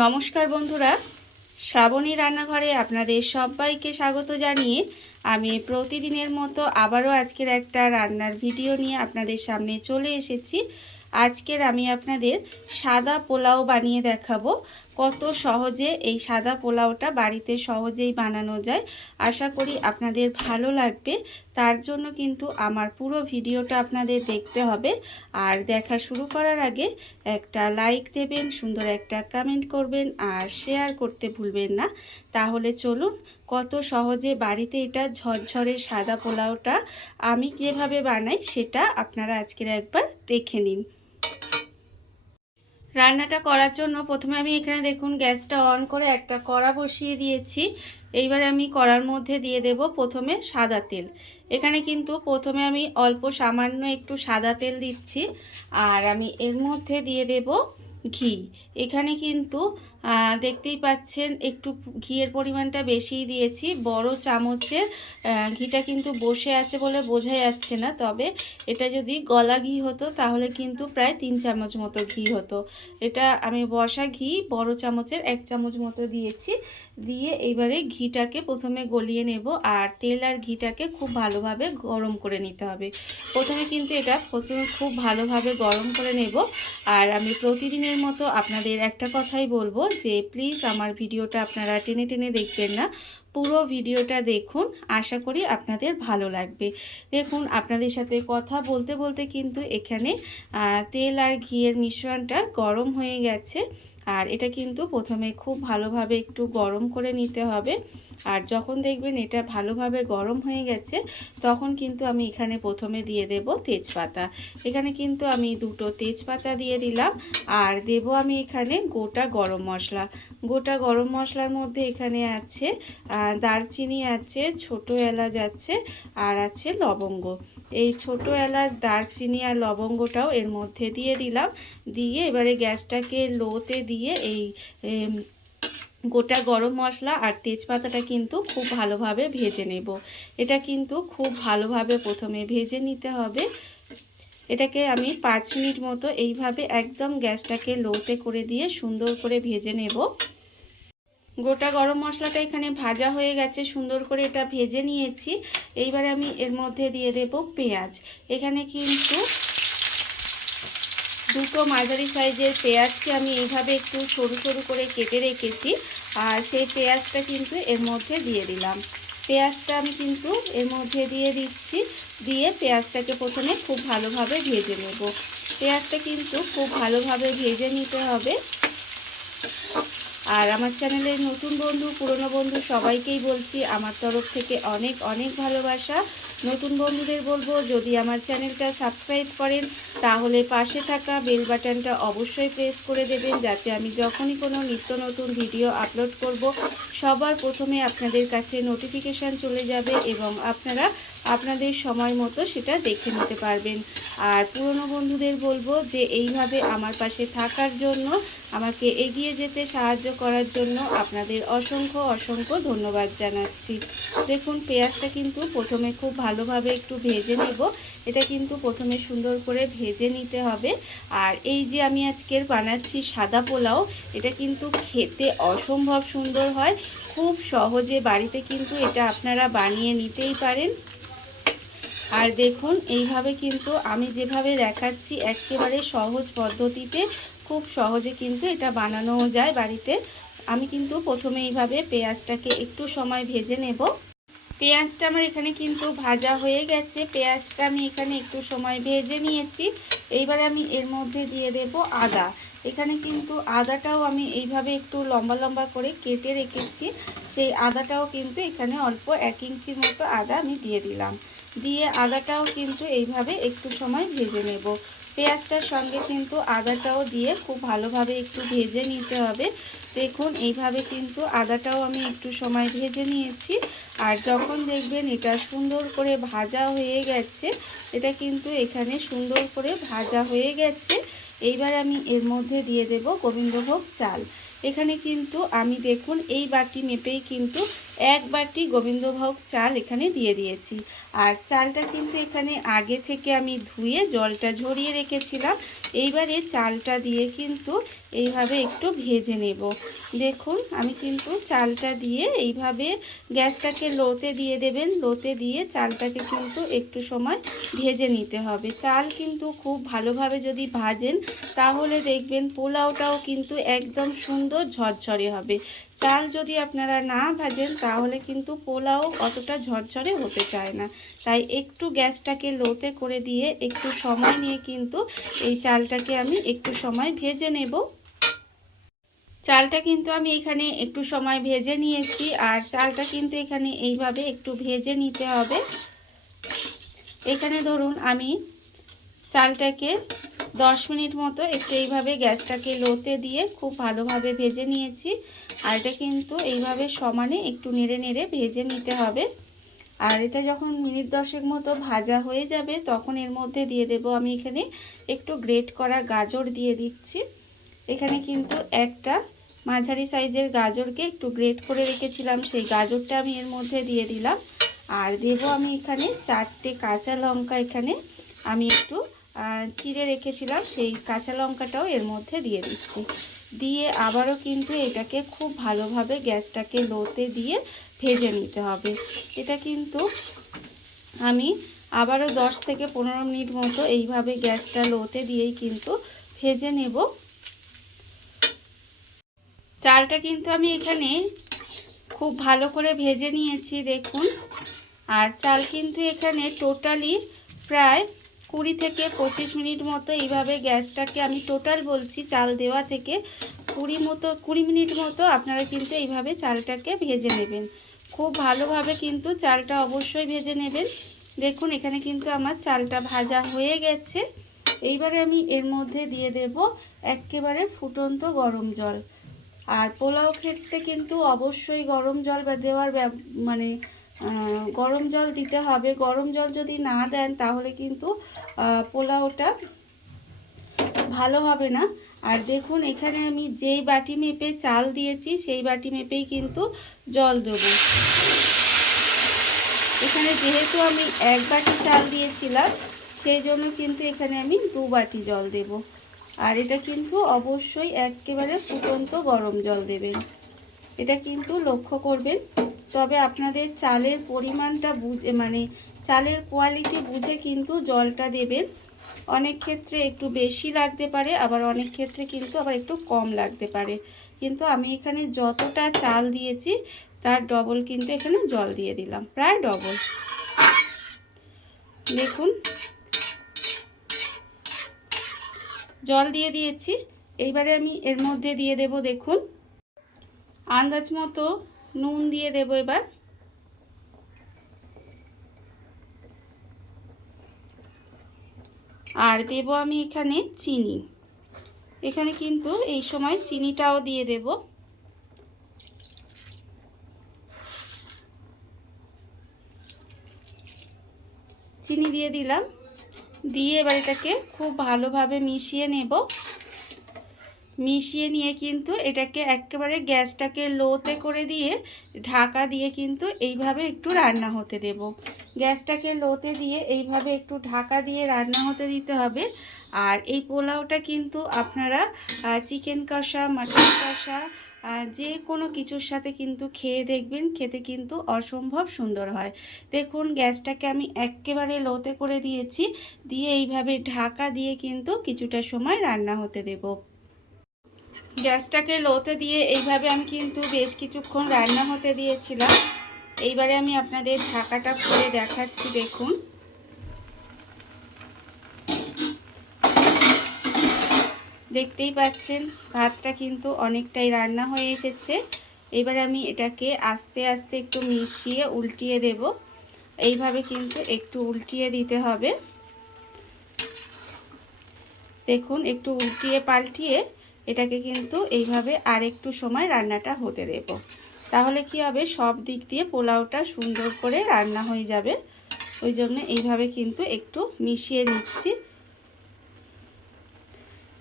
নমস্কার বন্ধুরা। শ্রাবণী রান্নাঘরে আপনাদের সবাইকে স্বাগত জানিয়ে আমি প্রতিদিনের মতো আবারও আজকের একটা রান্নার ভিডিও নিয়ে আপনাদের সামনে চলে এসেছি। আজকের আমি আপনাদের সাদা পোলাও বানিয়ে দেখাবো। কত সহজে এই সাদা পোলাওটা বাড়িতে সহজেই বানানো যায়। আশা করি আপনাদের ভালো লাগবে। তার জন্য কিন্তু আমার পুরো ভিডিওটা আপনাদের দেখতে হবে। আর দেখা শুরু করার আগে একটা লাইক দেবেন, সুন্দর একটা কমেন্ট করবেন আর শেয়ার করতে ভুলবেন না। তাহলে চলুন, কত সহজে বাড়িতে এটা ঝরঝরে সাদা পোলাওটা আমি যেভাবে বানাই সেটা আপনারা আজকের একবার দেখে নিন। রান্নাটা করার জন্য প্রথমে আমি এখানে দেখুন গ্যাসটা অন করে একটা কড়া বসিয়ে দিয়েছি। এইবারে আমি কড়ার মধ্যে দিয়ে দেব প্রথমে সাদা তেল। এখানে কিন্তু প্রথমে আমি অল্প সামান্য একটু সাদা তেল দিচ্ছি। আর আমি এর মধ্যে দিয়ে দেব ঘি। এখানে কিন্তু দেখতেই পাচ্ছেন, একটু ঘিয়ের পরিমাণটা বেশিই দিয়েছি। বড় চামচের ঘিটা কিন্তু বসে আছে বলে বোঝা যাচ্ছে না, তবে এটা যদি গলা ঘি হতো, তাহলে কিন্তু প্রায় তিন চামচ মতো ঘি হতো। এটা আমি বসা ঘি, বড় চামচের এক চামচ মতো দিয়েছি। দিয়ে এবারে ঘিটাকে প্রথমে গলিয়ে নেব, আর তেল আর ঘিটাকে খুব ভালোভাবে গরম করে নিতে হবে। প্রথমে কিন্তু এটা প্রথমে খুব ভালোভাবে গরম করে নেব। আর আমি প্রতিদিনের মতো আপনাদের একটা কথাই বলব যে প্লিজ আমার ভিডিওটা আপনারা টেনে টেনে দেখবেন না। পুরো ভিডিওটা দেখুন, আশা করি আপনাদের ভালো লাগবে। দেখুন, আপনাদের সাথে কথা বলতে বলতে কিন্তু এখানে তেল আর ঘিয়ের মিশ্রণটা গরম হয়ে গেছে। আর এটা কিন্তু প্রথমে খুব ভালোভাবে একটু গরম করে নিতে হবে। আর যখন দেখবেন এটা ভালোভাবে গরম হয়ে গেছে, তখন কিন্তু আমি এখানে প্রথমে দিয়ে দেব তেজপাতা। এখানে কিন্তু আমি দুটো তেজপাতা দিয়ে দিলাম। আর দেব আমি এখানে গোটা গরম মশলা। গোটা গরম মশলার মধ্যে এখানে আছে দারচিনি আছে, ছোট এলাচ আছে, আর আছে লবঙ্গ। এই ছোট এলাচ, দারচিনি আর লবঙ্গটাও এর মধ্যে দিয়ে দিলাম। দিয়ে এবারে গ্যাসটাকে লোতে দিয়ে এই গোটা গরম মশলা আর তেজপাতাটা কিন্তু খুব ভালোভাবে ভেজে নেব। এটা কিন্তু খুব ভালোভাবে প্রথমে ভেজে নিতে হবে। এটাকে আমি পাঁচ মিনিট মতো এইভাবে একদম গ্যাসটাকে লোতে করে দিয়ে সুন্দর করে ভেজে নেব। গোটা গরম মশলাটা এখানে ভাজা হয়ে গেছে, সুন্দর করে এটা ভেজে নিয়েছি। এইবার আমি এর মধ্যে দিয়ে দেব পেঁয়াজ। এখানে কিন্তু দুটো মাঝারি সাইজের পেঁয়াজকে আমি এইভাবে একটু সরু সরু করে কেটে রেখেছি, আর সেই পেঁয়াজটা কিন্তু এর মধ্যে দিয়ে দিলাম। পেঁয়াজটা আমি কিন্তু এর মধ্যে দিয়ে দিচ্ছি, দিয়ে পেঁয়াজটাকে প্রথমে খুব ভালোভাবে ভেজে নেব। পেঁয়াজটা কিন্তু খুব ভালোভাবে ভেজে নিতে হবে। আর আমার চ্যানেলের নতুন বন্ধু, পুরনো বন্ধু সবাইকেই বলছি, আমার তরফ থেকে অনেক অনেক ভালোবাসা। নতুন বন্ধুদের বলব, যদি আমার চ্যানেলটা সাবস্ক্রাইব করেন, তাহলে পাশে থাকা বেল বাটনটা অবশ্যই প্রেস করে দেবেন, যাতে আমি যখনই কোনো নিত্য নতুন ভিডিও আপলোড করব, সবার প্রথমে আপনাদের কাছে নোটিফিকেশান চলে যাবে এবং আপনারা আপনাদের সময় মতো সেটা দেখে নিতে পারবেন। আর পুরনো বন্ধুদের বলব যে, এইভাবে আমার পাশে থাকার জন্য, আমাকে এগিয়ে যেতে সাহায্য করার জন্য আপনাদের অসংখ্য অসংখ্য ধন্যবাদ জানাচ্ছি। দেখুন, পেঁয়াজটা কিন্তু প্রথমে খুব ভালোভাবে একটু ভেজে নেব। এটা কিন্তু প্রথমে সুন্দর করে ভেজে নিতে হবে। আর এই যে আমি আজকের বানাচ্ছি সাদা পোলাও, এটা কিন্তু খেতে অসম্ভব সুন্দর হয়। খুব সহজে বাড়িতে কিন্তু এটা আপনারা বানিয়ে নিতেই পারেন। আর দেখুন, এইভাবে কিন্তু আমি যেভাবে দেখাচ্ছি, একেবারে সহজ পদ্ধতিতে, খুব সহজে কিন্তু এটা বানানোও যায় বাড়িতে। আমি কিন্তু প্রথমে এইভাবে পেঁয়াজটাকে একটু সময় ভেজে নেব। পেঁয়াজটা আমার এখানে কিন্তু ভাজা হয়ে গেছে। পেঁয়াজটা আমি এখানে একটু সময় ভেজে নিয়েছি। এইবার আমি এর মধ্যে দিয়ে দেব আদা। এখানে কিন্তু আদাটাও আমি এইভাবে একটু লম্বা লম্বা করে কেটে রেখেছি। সেই আদাটাও কিন্তু এখানে অল্প এক ইঞ্চির মতো আদা আমি দিয়ে দিলাম। দিয়ে আদাটাও কিন্তু এইভাবে একটু সময় ভেজে নেব। পেঁয়াজটার সঙ্গে কিন্তু আদাটাও দিয়ে খুব ভালোভাবে একটু ভেজে নিতে হবে। দেখুন, এইভাবে কিন্তু আদাটাও আমি একটু সময় ভেজে নিয়েছি। আর যখন দেখবেন এটা সুন্দর করে ভাজা হয়ে গেছে, এটা কিন্তু এখানে সুন্দর করে ভাজা হয়ে গেছে, এইবার আমি এর মধ্যে দিয়ে দেব গোবিন্দভোগ চাল। এখানে কিন্তু আমি দেখুন, এই বাটি মেপেই কিন্তু এক বাটি গোবিন্দভোগ চাল এখানে দিয়ে দিয়েছি। আর চালটা কিন্তু এখানে আগে থেকে আমি ধুয়ে জলটা ঝরিয়ে রেখেছিলাম। এইবারে চালটা দিয়ে কিন্তু এইভাবে একটু ভেজে নেব। দেখুন, আমি কিন্তু চালটা দিয়ে এইভাবে গ্যাসটাকে লোতে দিয়ে দেবেন। লোতে দিয়ে চালটাকে কিন্তু একটু সময় ভেজে নিতে হবে। চাল কিন্তু খুব ভালোভাবে যদি ভাজেন, তাহলে দেখবেন পোলাওটাও কিন্তু একদম সুন্দর ঝরঝরে হবে। চাল যদি আপনারা না ভাজেন, তাহলে কিন্তু পোলাও অতটা ঝরঝরে হতে চায় না। তাই একটু গ্যাসটাকে লোতে করে দিয়ে একটু সময় নিয়ে কিন্তু এই চালটাকে আমি একটু সময় ভেজে নেব। চালটা কিন্তু আমি এখানে একটু সময় ভেজে নিয়েছি, আর চালটা কিন্তু এখানে এইভাবে একটু ভেজে নিতে হবে। এখানে ধরুন আমি চালটাকে দশ মিনিট মতো একটু এইভাবে গ্যাসটাকে লোতে দিয়ে খুব ভালোভাবে ভেজে নিয়েছি। আর এটা কিন্তু এইভাবে সমানে একটু নেড়ে নেড়ে ভেজে নিতে হবে। আর এটা যখন মিনিট দশেক মতো ভাজা হয়ে যাবে, তখন এর মধ্যে দিয়ে দেব আমি এখানে একটু গ্রেট করা গাজর দিয়ে দিচ্ছি। এখানে কিন্তু একটা মাঝারি সাইজের গাজরকে একটু গ্রেট করে রেখেছিলাম, সেই গাজরটা আমি এর মধ্যে দিয়ে দিলাম। আর দেব আমি এখানে চারটে কাঁচা লঙ্কা এখানে আমি একটু চিড়ে রেখেছিলাম, সেই কাঁচা লঙ্কাটাও এর মধ্যে দিয়ে দিচ্ছি। দিয়ে আবারও কিন্তু এটাকে খুব ভালোভাবে গ্যাসটাকে লোতে দিয়ে ভেজে নিতে হবে। এটা কিন্তু আমি আবারও দশ থেকে পনেরো মিনিট মতো এইভাবে গ্যাসটা লোতে দিয়েই কিন্তু ভেজে নেব। চালটা কিন্তু আমি এখানে খুব ভালো করে ভেজে নিয়েছি, দেখুন। আর চাল কিন্তু এখানে টোটালি প্রায় কুড়ি থেকে পঁচিশ মিনিট মতো এইভাবে গ্যাসটাকে আমি টোটাল বলছি চাল দেওয়া থেকে কুড়ি মতো, কুড়ি মিনিট মতো আপনারা কিন্তু এইভাবে চালটাকে ভেজে নেবেন। খুব ভালোভাবে কিন্তু চালটা অবশ্যই ভেজে নেবেন। দেখুন, এখানে কিন্তু আমার চালটা ভাজা হয়ে গেছে। এইবারে আমি এর মধ্যে দিয়ে দেব একেবারে ফুটন্ত গরম জল। আর পোলাও খেতে কিন্তু অবশ্যই গরম জল বা দেওয়ার মানে গরম জল দিতে হবে। গরম জল যদি না দেন, তাহলে কিন্তু পোলাওটা ভালো হবে না। আর দেখুন, এখানে আমি যেই বাটি মেপে চাল দিয়েছি, সেই বাটি মেপেই কিন্তু জল দেবো। এখানে যেহেতু আমি এক বাটি চাল দিয়েছিলাম, সেই জন্য কিন্তু এখানে আমি দু বাটি জল দেব। আর এটা কিন্তু অবশ্যই একেবারে ফুটন্ত গরম জল দেবেন এটা কিন্তু লক্ষ্য করবেন। তবে আপনাদের চালের পরিমাণটা বুঝে মানে চালের কোয়ালিটি বুঝে কিন্তু জলটা দেবেন। অনেক ক্ষেত্রে একটু বেশি লাগতে পারে, আবার অনেক ক্ষেত্রে কিন্তু আবার একটু কম লাগতে পারে। কিন্তু আমি এখানে যতটা চাল দিয়েছি, তার ডবল কিন্তু এখানে জল দিয়ে দিলাম, প্রায় ডবল দেখুন। জল দিয়ে দিয়েছি। এইবারে আমি এর মধ্যে দিয়ে দেব, দেখুন। আন্দাজ মতো নুন দিয়ে দেব এবার। আর দেব আমি এখানে চিনি। এখানে কিন্তু এই সময় চিনিটাও দিয়ে দেব। চিনি দিয়ে দিলাম। দিয়ে এবার এটাকে খুব ভালোভাবে মিশিয়ে নেব। মিশিয়ে নিয়ে কিন্তু এটাকে একেবারে গ্যাসটাকে লোতে করে দিয়ে ঢাকা দিয়ে কিন্তু এইভাবে একটু রান্না হতে দেব। গ্যাসটাকে লোতে দিয়ে এইভাবে একটু ঢাকা দিয়ে রান্না হতে দিতে হবে। আর এই পোলাওটা কিন্তু আপনারা চিকেন কষা, মাটন কষা যে কোনো কিছুর সাথে কিন্তু খেয়ে দেখবেন, খেতে কিন্তু অসম্ভব সুন্দর হয়। দেখুন, গ্যাসটাকে আমি একেবারে লোতে করে দিয়েছি। দিয়ে এইভাবে ঢাকা দিয়ে কিন্তু কিছুটা সময় রান্না হতে দেব। গ্যাসটাকে লোতে দিয়ে এইভাবে আমি কিন্তু বেশ কিছুক্ষণ রান্না হতে দিয়েছিলাম। এইবারে আমি আপনাদের ঢাকাটা খুলে দেখাচ্ছি, দেখুন। দেখতেই পাচ্ছেন, ভাতটা কিন্তু অনেকটাই রান্না হয়ে এসেছে। এবার আমি এটাকে আস্তে আস্তে একটু মিশিয়ে উল্টিয়ে দেব। এইভাবে কিন্তু একটু উল্টিয়ে দিতে হবে। দেখুন, একটু উল্টিয়ে পাল্টিয়ে এটাকে কিন্তু এইভাবে আর একটু সময় রান্নাটা হতে দেব। তাহলে কি হবে? সব দিক দিয়ে পোলাওটা সুন্দর করে রান্না হয়ে যাবে। ওই জন্য এইভাবে কিন্তু একটু মিশিয়ে নিচ্ছি।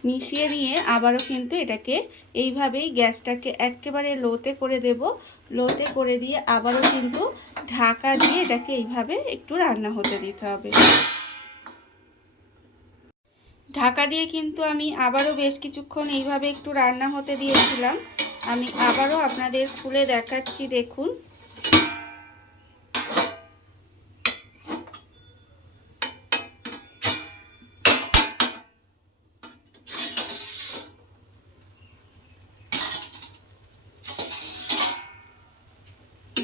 মিশিয়ে নিয়ে আবারও কিন্তু এটাকে এইভাবেই গ্যাসটাকে একেবারে লোতে করে দেব। লোতে করে দিয়ে আবারও কিন্তু ঢাকা দিয়ে এটাকে এইভাবে একটু রান্না হতে দিতে হবে। ঢাকা দিয়ে কিন্তু আমি আবারও বেশ কিছুক্ষণ এইভাবে একটু রান্না হতে দিয়েছিলাম। আমি আবারও আপনাদের খুলে দেখাচ্ছি, দেখুন।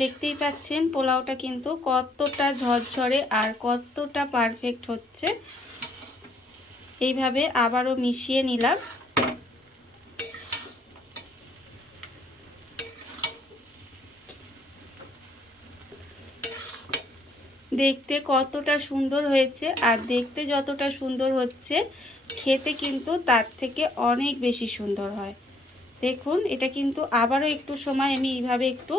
দেখতেই পাচ্ছেন, পোলাওটা কিন্তু কতটা ঝরঝরে আর কতটা পারফেক্ট হচ্ছে। এইভাবে আবারও মিশিয়ে নিলাম। দেখতে কতটা সুন্দর হয়েছে আর দেখতে যতটা সুন্দর হচ্ছে, খেতে কিন্তু তার থেকে অনেক বেশি সুন্দর হয়। দেখুন, এটা কিন্তু আবারও একটু সময় আমি এইভাবে একটু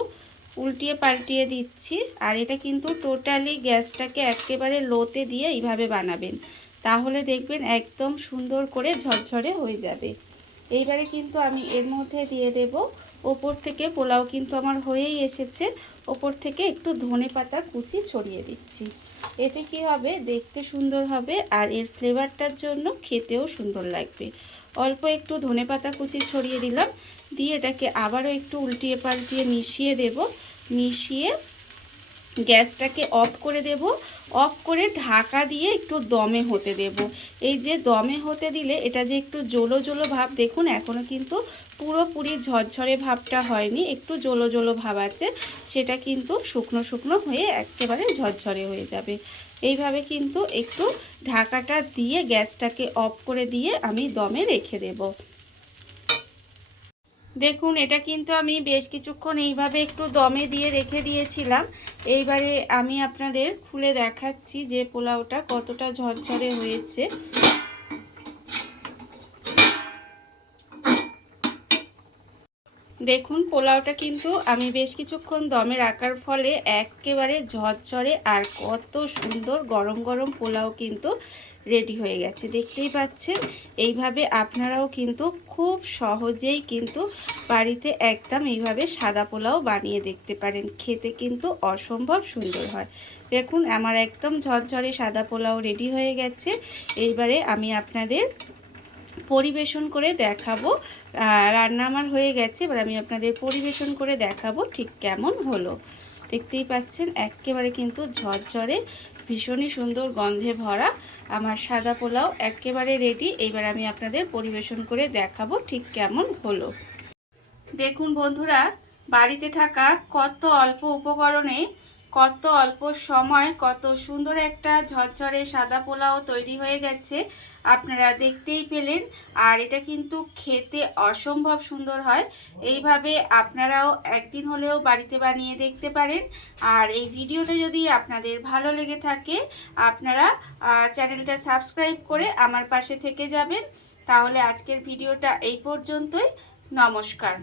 উল্টিয়ে পাল্টিয়ে দিচ্ছি আর এটা কিন্তু টোটালি গ্যাসটাকে একেবারে লোতে দিয়ে এইভাবে বানাবেন। তাহলে দেখবেন একদম সুন্দর করে ঝরঝরে হয়ে যাবে। এইবারে কিন্তু আমি এর মধ্যে দিয়ে দেব। ওপর থেকে পোলাও কিন্তু আমার হয়েই এসেছে। ওপর থেকে একটু ধনে পাতা কুচি ছড়িয়ে দিচ্ছি। এতে কি হবে? দেখতে সুন্দর হবে আর এর ফ্লেভারটার জন্য খেতেও সুন্দর লাগবে। অল্প একটু ধনে পাতা কুচি ছড়িয়ে দিলাম। দিয়ে এটাকে আবারও একটু উল্টিয়ে পাল্টিয়ে মিশিয়ে দেব। মিশিয়ে গ্যাসটাকে অফ করে দেব। অফ করে ঢাকা দিয়ে একটু দমে হতে দেব। এই যে দমে হতে দিলে এটা যে একটু জলো জলো ভাব, দেখুন এখনও কিন্তু পুরোপুরি ঝরঝরে ভাবটা হয়নি, একটু জলো জলো ভাব আছে, সেটা কিন্তু শুকনো শুকনো হয়ে একেবারে ঝরঝরে হয়ে যাবে। এইভাবে কিন্তু একটু ঢাকাটা দিয়ে গ্যাসটাকে অফ করে দিয়ে আমি দমে রেখে দেব। দেখুন, এটা কিন্তু আমি বেশ কিছুক্ষণ এইভাবে একটু দমে দিয়ে রেখে দিয়েছিলাম। এইবারে আমি আপনাদের খুলে দেখাচ্ছি যে পোলাওটা কতটা ঝরঝরে হয়েছে। দেখুন, পোলাওটা কিন্তু আমি বেশ কিছুক্ষণ দমে রাখার ফলে একেবারে ঝরঝরে আর কত সুন্দর গরম গরম পোলাও কিন্তু রেডি হয়ে গেছে। দেখতেই পাচ্ছেন, এইভাবে আপনারাও কিন্তু খুব সহজেই কিন্তু বাড়িতে একদম এইভাবে সাদা পোলাও বানিয়ে দেখতে পারেন। খেতে কিন্তু অসম্ভব সুন্দর হয়। দেখুন, আমার একদম ঝরঝরে সাদা পোলাও রেডি হয়ে গেছে। এইবারে আমি আপনাদের পরিবেশন করে দেখাবো। রান্না আমার হয়ে গেছে, এবার আমি আপনাদের পরিবেশন করে দেখাবো ঠিক কেমন হলো। দেখতেই পাচ্ছেন, একেবারে কিন্তু ঝরঝরে ভীষণই সুন্দর গন্ধে ভরা। আমার সাদা পোলাও একেবারে রেডি এইবার আমি আপনাদের পরিবেশন করে দেখাবো ঠিক কেমন হলো। দেখুন বন্ধুরা, বাড়িতে থাকা কত অল্প উপকরণে কত অল্প সময়, কত সুন্দর একটা ঝরঝরে সাদা পোলাও তৈরি হয়ে গেছে। আপনারা দেখতেই পেলেন। আর এটা কিন্তু খেতে অসম্ভব সুন্দর হয়। এইভাবে আপনারাও একদিন হলেও বাড়িতে বানিয়ে দেখতে পারেন। আর এই ভিডিওটা যদি আপনাদের ভালো লেগে থাকে, আপনারা চ্যানেলটা সাবস্ক্রাইব করে আমার পাশে থেকে যাবেন। তাহলে আজকের ভিডিওটা এই পর্যন্তই। নমস্কার।